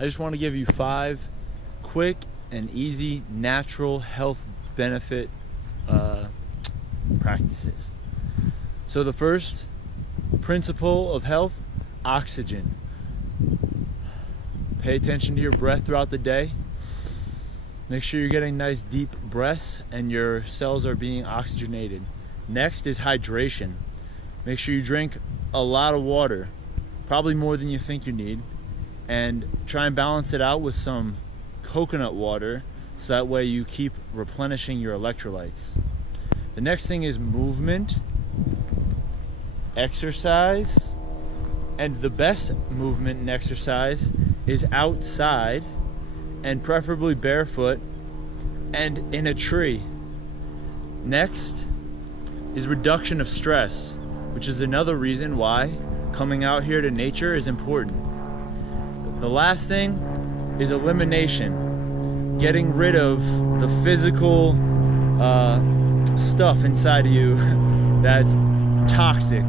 I just want to give you 5 quick and easy natural health benefit practices. So the first principle of health, oxygen. Pay attention to your breath throughout the day. Make sure you're getting nice deep breaths and your cells are being oxygenated. Next is hydration. Make sure you drink a lot of water, probably more than you think you need, and try and balance it out with some coconut water so that way you keep replenishing your electrolytes. The next thing is movement, exercise, and the best movement and exercise is outside and preferably barefoot and in a tree. Next is reduction of stress, which is another reason why coming out here to nature is important. The last thing is elimination, getting rid of the physical stuff inside of you that's toxic.